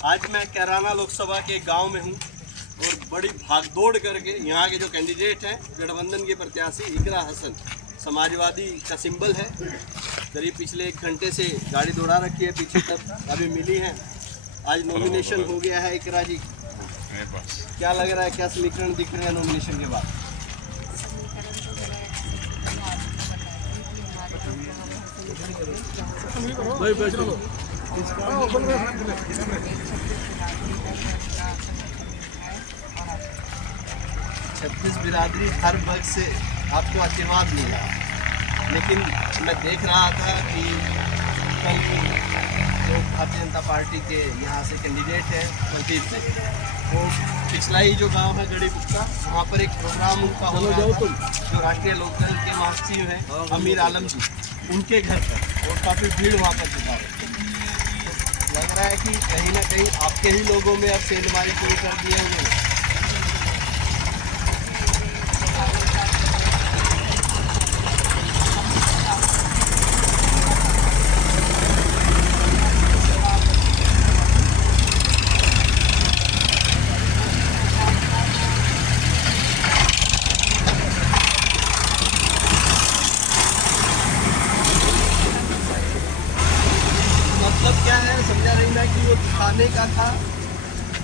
आज मैं कैराना लोकसभा के गांव में हूं और बड़ी भागदौड़ करके यहाँ के जो कैंडिडेट हैं गठबंधन के प्रत्याशी इकरा हसन, समाजवादी का सिंबल है। करीब पिछले 1 घंटे से गाड़ी दौड़ा रखी है पीछे तक, अभी मिली है। आज नॉमिनेशन हो गया है इकरा जी। क्या लग रहा है, क्या समीकरण दिख रहे हैं नॉमिनेशन के बाद? छत्तीस बिरादरी हर वर्ग से आपको आशीर्वाद मिला, लेकिन मैं देख रहा था कि कल जो भारतीय जनता पार्टी के यहाँ से कैंडिडेट हैं प्रदीप से, वो पिछला ही जो गांव है गड़ी गुप्ता, वहाँ पर एक प्रोग्राम उनका हो रहा था जो राष्ट्रीय लोकदल के महासचिव हैं अमीर आलम जी, उनके घर पर, और काफ़ी भीड़ वहाँ पर जुटा है। लग रहा है कि कहीं ना कहीं आपके ही लोगों में अब सेंधमारी शुरू कर दिए उन्होंने। मतलब क्या है, समझा नहीं था कि वो दिखाने का था,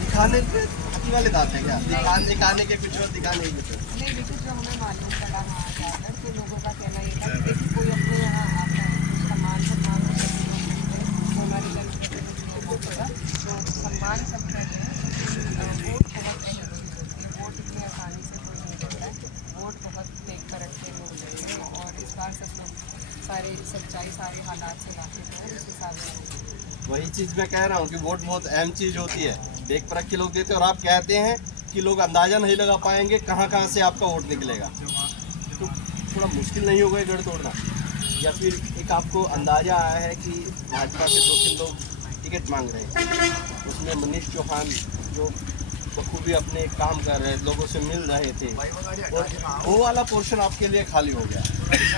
दिखाने के हाथी वाले दांत है क्या? दिखाने के कुछ और, दिखाने के कुछ और। नहीं, देखिए जो हमें मालूम पड़ा वहाँ जाकर, तो लोगों का कहना ये था कि देखिए कोई अपने यहाँ आता है सम्मान तो हमारे जनप्रतिनिधियों को होगा, तो सम्मान सब कर रहे हैं। वोट बहुत अहम चीज़ होती है, वोट इतनी आसानी से कोई नहीं देता है, वोट बहुत नेक परख के लोग देते हैं, और इस बार सब लोग सारे सच्चाई सारे हालात से वाकिफ हैं, उस हिसाब से। वही चीज़ मैं कह रहा हूँ कि वोट बहुत अहम चीज़ होती है, देख परख के लोग देते हैं, और आप कहते हैं कि लोग अंदाज़ा नहीं लगा पाएंगे कहाँ कहाँ से आपका वोट निकलेगा, तो थोड़ा मुश्किल नहीं होगा गढ़ तोड़ना? या फिर एक आपको अंदाज़ा आया है कि भाजपा से 2-3 लोग टिकट मांग रहे हैं, उसमें मनीष चौहान जो बखूबी अपने काम कर रहे, लोगों से मिल रहे थे, और वो वाला पोर्शन आपके लिए खाली हो गया,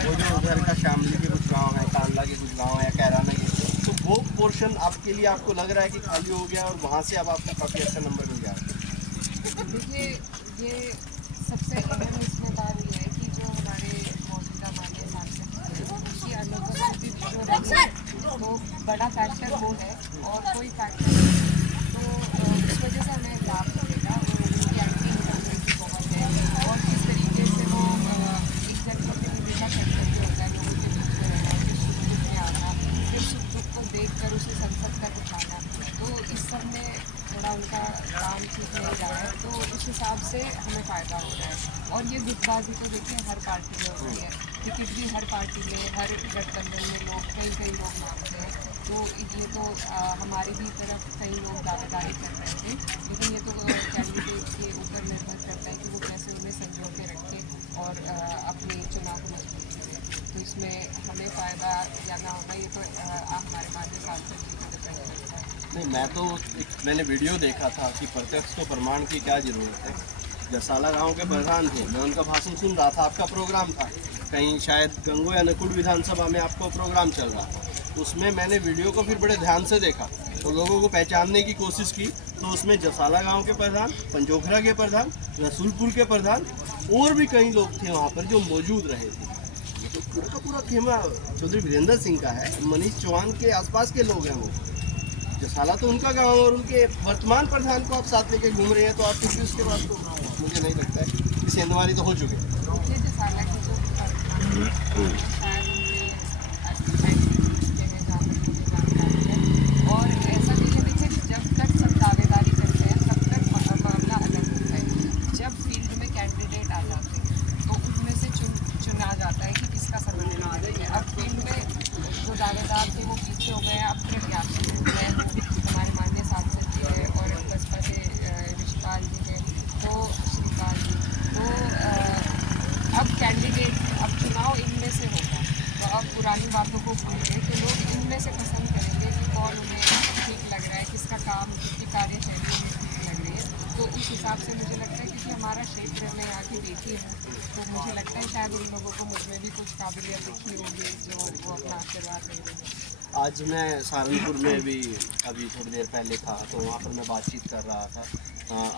वो जो उधर का शामली के कुछ गाँव है, कांडला के कुछ गाँव है, कैराना के, तो वो पोर्शन आपके लिए आपको लग रहा है कि खाली हो गया और वहाँ से अब आपको काफ़ी अच्छा नंबर मिल गया? देखिए ये सबसे अहम इसमें बात ये है कि जो हमारे मौजूदा माननीय सांसद हैं उनकी अनुपस्थिति जो रही है, तो बड़ा फैक्टर वो है और कोई फैक्टर नहीं, तो उस वजह से हमें लाभ मिलेगा। और उनकी एंटी इनकम्बेंसी बहुत है, और किस तरीके से वो एक जनप्रतिनिधि का कर्तव्य होता है लोगों के बीच में रहना, फिर सुख दुख में आना, फिर सुख दुख को देख कर उसे संसद तक उठाना, तो इस सब में थोड़ा उनका काम ठीक नहीं रहा है, तो उस हिसाब से हमें फ़ायदा हो रहा है। और ये गुटबाजी तो देखिए हर पार्टी में होती है, टिकट भी हर पार्टी में, हर गठबंधन में लोग कई लोग मांगते हैं, तो ये तो हमारी भी तरफ कई लोग दावेदारी कर रहे थे, लेकिन ये तो कैंडिडेट के ऊपर निर्भर करता है कि वो कैसे उन्हें संजो के रखे और अपने चुनाव को मजबूती दे। तो इसमें हमें फ़ायदा या ना होना, ये तो हमारे माननीय सांसद जी को डिपेंड करता है। नहीं, मैं तो मैंने वीडियो देखा था कि प्रत्यक्ष को प्रमाण की क्या ज़रूरत है। जसाला गांव के प्रधान थे, मैं उनका भाषण सुन रहा था, आपका प्रोग्राम था कहीं शायद गंगो या नकुल विधानसभा में आपका प्रोग्राम चल रहा था, उसमें मैंने वीडियो को फिर बड़े ध्यान से देखा तो लोगों को पहचानने की कोशिश की, तो उसमें जसाला गांव के प्रधान, पंजोखरा के प्रधान, रसूलपुर के प्रधान और भी कई लोग थे वहाँ पर जो मौजूद रहे थे। ये तो पूरा का पूरा खेमा चौधरी वीरेंद्र सिंह का है, मनीष चौहान के आसपास के लोग हैं वो। जसाला तो उनका गांव, और उनके वर्तमान प्रधान को आप साथ लेके घूम रहे हैं, तो आप किसी उसके बाद तो मुझे नहीं लगता है कि सेंधमारी तो हो चुके हैं। और ऐसा देखिए जब तक सब दावेदारी करते हैं तब तक मामला अलग होता है, जब फील्ड में कैंडिडेट आ जाते हैं तो उनमें से चुना जाता है कि किसका समर्थन आ रही है। अब फील्ड में जो दावेदार थे वो पीछे हो गए हैं, अब प्रत्याशी मैं हूँ, हमारे माननीय सांसद जी है, और बसपा से ऋषिपाल जी है, तो श्रीपाल जी, तो अब कैंडिडेट, अब चुनाव इनमें से होगा, तो अब पुरानी बातों को भूल के तो लोग इनमें से पसंद करेंगे कि कौन उन्हें ठीक लग रहा है, किसका काम, किसकी कार्यशैली उन्हें ठीक लग रही है। तो उस हिसाब से मुझे लगता है, क्योंकि हमारा क्षेत्र में आके देखी हूँ, तो मुझे लगता है शायद उन लोगों को मुझ में भी कुछ काबिलियत दिखी होगी जो वो अपना आशीर्वाद दे रहे हैं। आज मैं सहारनपुर में भी अभी थोड़ी देर पहले था, तो वहाँ पर मैं बातचीत कर रहा था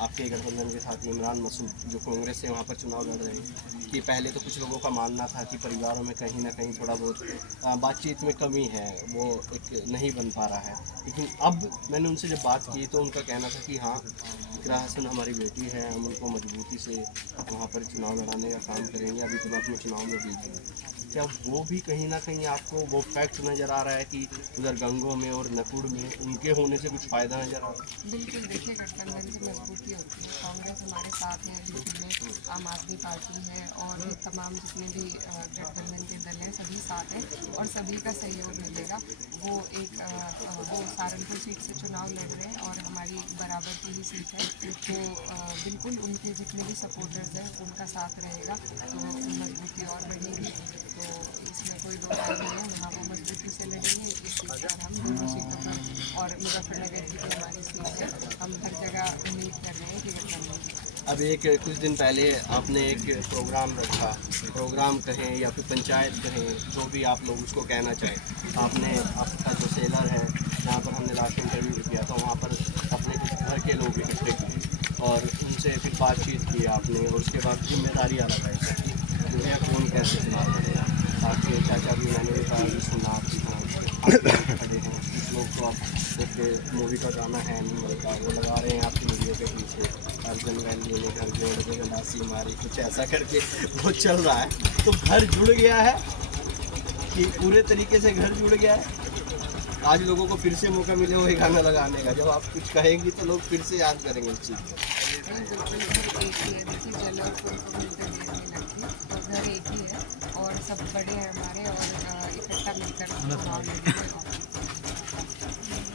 आपके गठबंधन के साथी इमरान मसूद जो कांग्रेस से वहाँ पर चुनाव लड़ रहे हैं, कि पहले तो कुछ लोगों का मानना था कि परिवारों में कहीं ना कहीं थोड़ा बहुत बातचीत में कमी है, वो एक नहीं बन पा रहा है। लेकिन अब मैंने उनसे जब बात की तो उनका कहना था कि हाँ, इकरा हसन हमारी बेटी है, हम उनको मजबूती से वहाँ पर चुनाव लड़ाने का काम करेंगे, अभी तो मैं अपने चुनाव में बीजी हूँ। क्या वो भी कहीं ना कहीं आपको वो फैक्ट नज़र आ रहा है कि उधर गंगों में और नकुड़ में उनके होने से कुछ फ़ायदा नज़र आ रहा है? बिल्कुल, देखिए गठबंधन की मजबूती होती है। कांग्रेस हमारे साथ है यूपी में, आम आदमी पार्टी है और ये तमाम जितने भी गठबंधन के दल हैं सभी साथ हैं और सभी का सहयोग मिलेगा। वो सहारनपुर सीट से चुनाव लड़ रहे हैं और हमारी बराबर की ही सीट है, तो बिल्कुल उनके जितने भी सपोर्टर्स हैं उनका साथ रहेगा तो मजबूती और बढ़ेगी। तो इसमें कोई दो राय नहीं है, वहाँ वो मजबूती से लड़ेंगे, इस सीट पर हम दोनों सीटों पर और मुजफ्फरनगर की जो हमारी सीट है हम हर जगह उम्मीद कर रहे हैं कि गठबंधन जीते। अब एक कुछ दिन पहले आपने एक प्रोग्राम रखा, प्रोग्राम कहें या फिर पंचायत कहें, जो भी आप लोग उसको कहना चाहें, आपने आपका जो सेलर है जहाँ पर हमने लास्ट इंटरव्यू किया था वहाँ पर अपने कुछ घर के लोग इकट्ठे किए और उनसे फिर बातचीत की आपने, और उसके बाद जिम्मेदारी अलग है सबकी, दुनिया कौन कैसे चुनाव लड़ेगा। आपके चाचा भी मैंने भी कहा कि सुना आपकी खड़े हैं कुछ लोग, तो अब एक मूवी का गाना है एनिमल का, वो लगा रहे हैं आपकी वीडियो के पीछे, अर्जुन वैली ने घर जोड़ के गंडासी मारी, कुछ ऐसा करके वो चल रहा है। तो घर जुड़ गया है कि पूरे तरीके से घर जुड़ गया है? आज लोगों को फिर से मौका मिले वही गाना लगाने का, जब आप कुछ कहेंगी तो लोग फिर से याद करेंगे इस चीज़ को। नहीं, बिल्कुल घर एक ही है, देखिए जल और फूल को मिलकर देर नहीं लगती, तो घर एक ही है और सब बड़े हैं हमारे और इकट्ठा मिलकर चुनाव लड़ेंगे।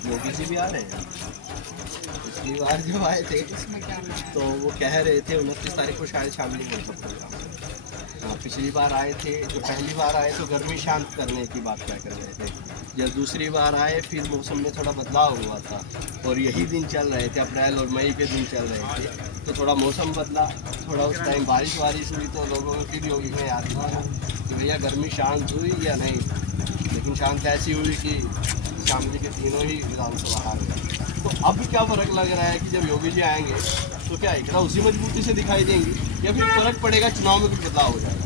योगी जी भी आ रहे हैं। पिछली बार जब आए थे इसमें क्या नया तो वो कह रहे थे 29 तारीख को शायद शामिल हो सकता। पिछली बार आए थे, जो पहली बार आए तो गर्मी शांत करने की बात क्या कर रहे थे, जब दूसरी बार आए फिर मौसम में थोड़ा बदलाव हुआ था और यही दिन चल रहे थे, अप्रैल और मई के दिन चल रहे थे, तो थोड़ा मौसम बदला, थोड़ा उस टाइम बारिश वारिश हुई तो लोगों को फिर योगी में याद आया कि भैया गर्मी शांत हुई या नहीं, लेकिन शांत ऐसी हुई कि शामली के तीनों ही विधानसभा हार गए। तो अब क्या फ़र्क लग रहा है कि जब योगी जी आएंगे तो क्या इकरा उसी मजबूती से दिखाई देंगी या फिर फ़र्क पड़ेगा, चुनाव में कुछ बदलाव हो जाएगा?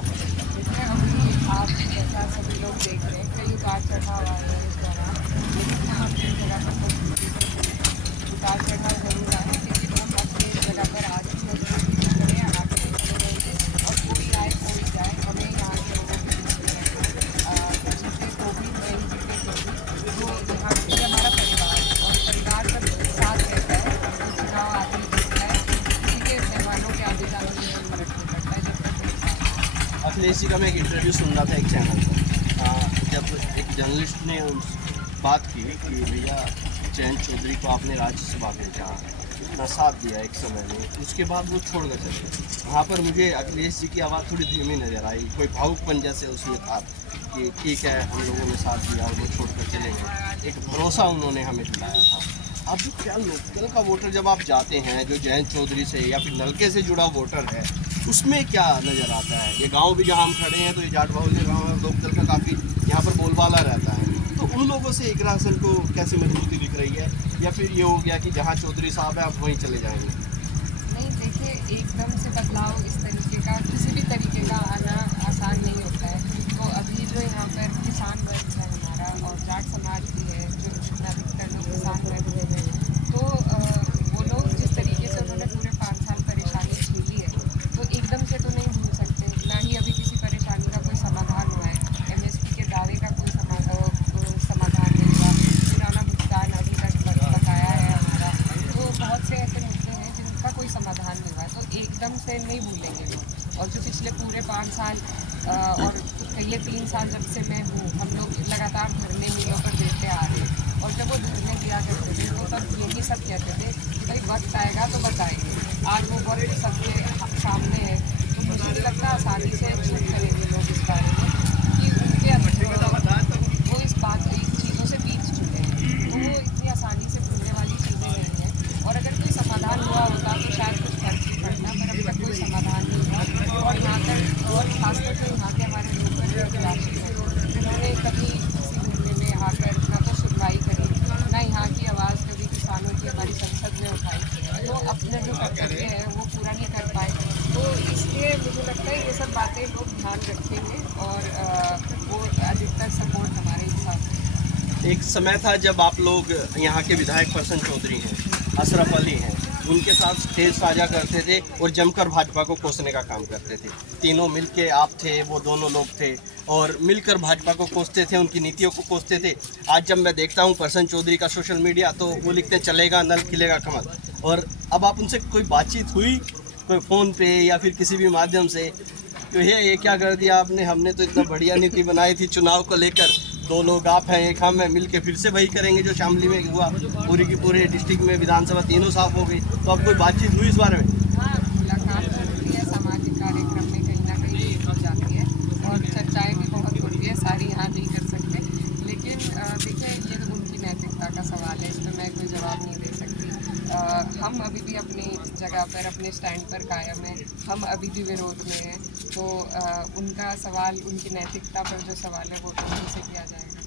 देखिए अभी आप जैसा सभी लोग देख रहे हैं कई उतार चढ़ाव आए हैं इस दौरान, लेकिन हम अपनी जगह पर उतार चढ़ाव जरूर आए, लेकिन हम अपनी जगह पर आज भी मजबूती से खड़े हैं, आगे बढ़ते रहेंगे और कोई आए कोई जाए, हमें यहाँ के लोगों की जीते तो भी नहीं जीते तो भी जो यहाँ ये हमारा परिवार है और परिवार का साथ रहता है तो चुनाव आदमी जीतता है, किसी के मेहमानों के आगे जाने में फर्क नहीं पड़ता है जब तक एक साथ। अखिलेश जी का मैं एक इंटरव्यू सुन रहा था एक चैनल पर, जब एक जर्नलिस्ट ने बात की कि भैया जयंत चौधरी को आपने राज्यसभा भेजा, इतना साथ दिया एक समय में, उसके बाद वो छोड़ कर चले, वहाँ पर मुझे अखिलेश जी की आवाज़ थोड़ी धीमी नज़र आई, कोई भावुकपन जैसे उसमें था कि ठीक है हम लोगों ने साथ दिया और वो छोड़ कर चले गए, एक भरोसा उन्होंने हमें दिलाया था। अब क्या लोकल का वोटर जब आप जाते हैं जो जयंत चौधरी से या फिर नलके से जुड़ा वोटर है, उसमें क्या नज़र आता है? ये गांव भी जहां हम खड़े हैं तो ये जाट बाहुल्य गांव है, लोकदल का काफ़ी यहाँ पर बोलबाला रहता है, तो उन लोगों से इकरा हसन को कैसी मजबूती दिख रही है, या फिर ये हो गया कि जहाँ चौधरी साहब है आप वहीं चले जाएंगे? नहीं, देखिए एकदम से बदलाव इस तरीके का किसी भी तरीके का आना आसान नहीं होता है, तो अभी जो यहाँ पर किसान वर्ग है हमारा और जाट समाज भी है जो अधिकतर लोग किसान वर्ग में हैं, तो वो लोग जिस तरीके से उन्होंने पूरे 5 साल परेशानी झेली है तो एकदम से तो नहीं भूल सकते, ना ही अभी किसी परेशानी का कोई समाधान हुआ है, MSP के दावे का कोई समाधान नहीं हुआ, पुराना भुगतान अभी तक बकाया है हमारा, तो बहुत से ऐसे मुद्दे हैं जिनका कोई समाधान नहीं हुआ, तो एकदम से नहीं भूलेंगे लोग। और जो पिछले पूरे 5 साल और पहले 3 साल जब से मैं हूँ, हम लोग लगातार धरने मिलों पर देते आ रहे हैं और जब वो धरने दिया करते थे तो तब यही सब कहते थे कि भाई वक्त आएगा तो बताएंगे, आज वो वक्त सबके सामने है, तो मुझे नहीं लगता आसानी से चूक करेंगे लोग इस बारे में कि उनके वो इस चीज़ों से बीत चुके हैं, तो वो इतनी आसानी से भूलने वाली चीज़ें नहीं हैं, और अगर कोई समाधान हुआ होता तो शायद कुछ फर्क ही पड़ता, पर अब तक कोई समाधान नहीं हुआ और यहाँ तक और खासकर जो यहाँ के हमारे लोकल प्रत्याशी हैं जिन्होंने कभी किसी धरने में आकर ना अपने जो कर्तव्य है वो पूरा नहीं कर पाए। तो इसलिए मुझे लगता है ये सब बातें लोग ध्यान रखेंगे और वो अधिकतर सपोर्ट हमारे ही साथ है। एक समय था जब आप लोग यहाँ के विधायक प्रसन्न चौधरी हैं, अशरफ अली हैं, उनके साथ स्टेज साझा करते थे और जमकर भाजपा को कोसने का काम करते थे। तीनों मिलके आप थे, वो दोनों लोग थे और मिलकर भाजपा को कोसते थे, उनकी नीतियों को कोसते थे। आज जब मैं देखता हूँ प्रसन्न चौधरी का सोशल मीडिया, तो वो लिखते हैं चलेगा नल खिलेगा कमल। और अब आप उनसे कोई बातचीत हुई, कोई फ़ोन पे या फिर किसी भी माध्यम से, तो ये क्या कर दिया आपने, हमने तो इतना बढ़िया नीति बनाई थी चुनाव को लेकर, दो लोग आप हैं एक हम हैं, मिलके फिर से वही करेंगे जो शामली में हुआ, पूरी की पूरे डिस्ट्रिक्ट में विधानसभा तीनों साफ हो गई। तो अब कोई बातचीत हुई इस बारे में? हाँ, मुलाकात होती है, सामाजिक कार्यक्रम में कहीं ना कहीं हो जाती है और चर्चाएं भी बहुत होती है, सारी यहाँ नहीं कर सकते। लेकिन देखिए, ये तो उनकी नैतिकता का सवाल है, इस पर मैं कोई जवाब नहीं दे सकती। हम अभी भी अपनी जगह पर, अपने स्टैंड पर कायम हैं, हम अभी भी विरोध में हैं। तो उनका सवाल, उनकी नैतिकता पर जो सवाल है वो तो उनसे किया जाएगा।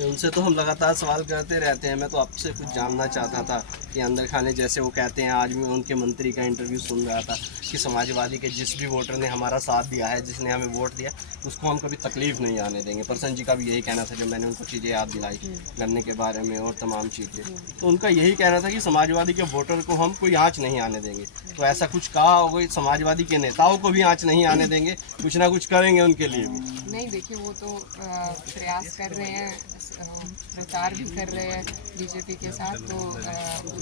उनसे तो हम लगातार सवाल करते रहते हैं। मैं तो आपसे कुछ जानना चाहता था कि अंदर खाने जैसे वो कहते हैं, आज मैं उनके मंत्री का इंटरव्यू सुन रहा था कि समाजवादी के जिस भी वोटर ने हमारा साथ दिया है, जिसने हमें वोट दिया, उसको हम कभी तकलीफ़ नहीं आने देंगे। प्रसन्न जी का भी यही कहना था जब मैंने उनको चीज़ें याद दिलाई गन्ने के बारे में और तमाम चीज़ें, तो उनका यही कहना था कि समाजवादी के वोटर को हम कोई आँच नहीं आने देंगे। तो ऐसा कुछ कहा होगा, समाजवादी के नेताओं को भी आँच नहीं आने देंगे, कुछ ना कुछ करेंगे उनके लिए भी। नहीं, देखिए, वो तो प्रयास कर रहे हैं, प्रचार भी कर रहे हैं बीजेपी के साथ। तो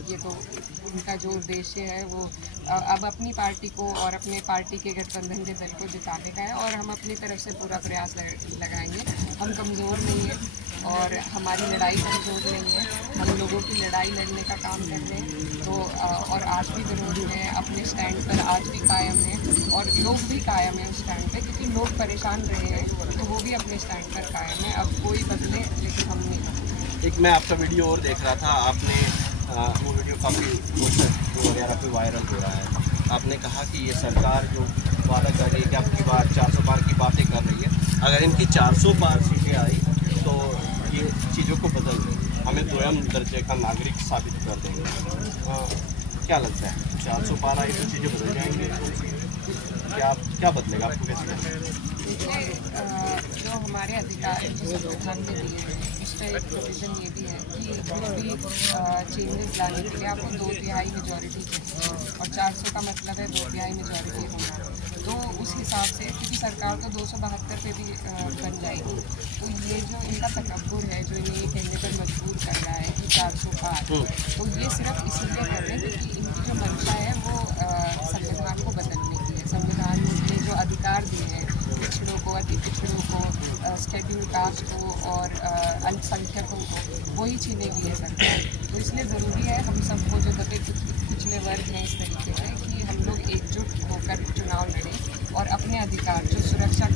ये तो उनका जो उद्देश्य है वो अब अपनी पार्टी को और अपने पार्टी के गठबंधन के दल को जिताने का है और हम अपनी तरफ से पूरा प्रयास लगाएंगे। हम कमज़ोर नहीं हैं और हमारी लड़ाई कमज़ोर नहीं है, हम लोगों की लड़ाई लड़ने का काम कर रहे हैं। तो और आज भी विरोध में अपने स्टैंड पर आज भी कायम है और लोग भी कायम हैं उस स्टैंड पे, क्योंकि लोग परेशान रहे हैं तो वो भी अपने स्टैंड पर कायम है। अब कोई बदले, लेकिन हम नहीं। एक मैं आपका वीडियो और देख रहा था, आपने वो वीडियो काफ़ी वगैरह पे वायरल हो रहा है। आपने कहा कि ये सरकार जो वादा कर रही है कि आपकी बार 400 पार की बातें कर रही है, अगर इनकी 400 पार सीटें आई तो ये चीज़ों को बदल देंगे, हमें दोयम दर्जे का नागरिक साबित कर देंगे। क्या लगता है 400 पार आई तो चीज़ें बदल जाएंगे? क्या बदलेगा, आपको कैसे लगता है? देखिए, जो हमारे अधिकार जो संविधान में दिए हैं उस पर एक प्रोविज़न ये भी है कि कुछ भी चेंजेस लाने के लिए आपको 2/3 मेजॉरिटी चाहिए और 400 का मतलब है 2/3 मेजॉरिटी होना। तो उस हिसाब से, क्योंकि सरकार तो 272 पे भी बन जाएगी, तो ये जो इनका तकब्बुर है, जो इन्हें ये कहने पर मजबूर कर रहा है कि 400 पार, तो ये सिर्फ इसीलिए कर रहे हैं क्योंकि इनकी जो मंशा है वो संविधान को बदलने की है। संविधान ने जो अधिकार दिए हैं पिछड़ों को, अति पिछड़ों को, शेड्यूल कास्ट को और अल्पसंख्यकों को, वही छीनेगी ये सरकार। तो इसलिए ज़रूरी है हम सबको, जो दबे पिछले वर्ग हैं इस तरीके से, कि हम लोग एकजुट होकर चुनाव लड़ें और अपने अधिकार जो सुरक्षा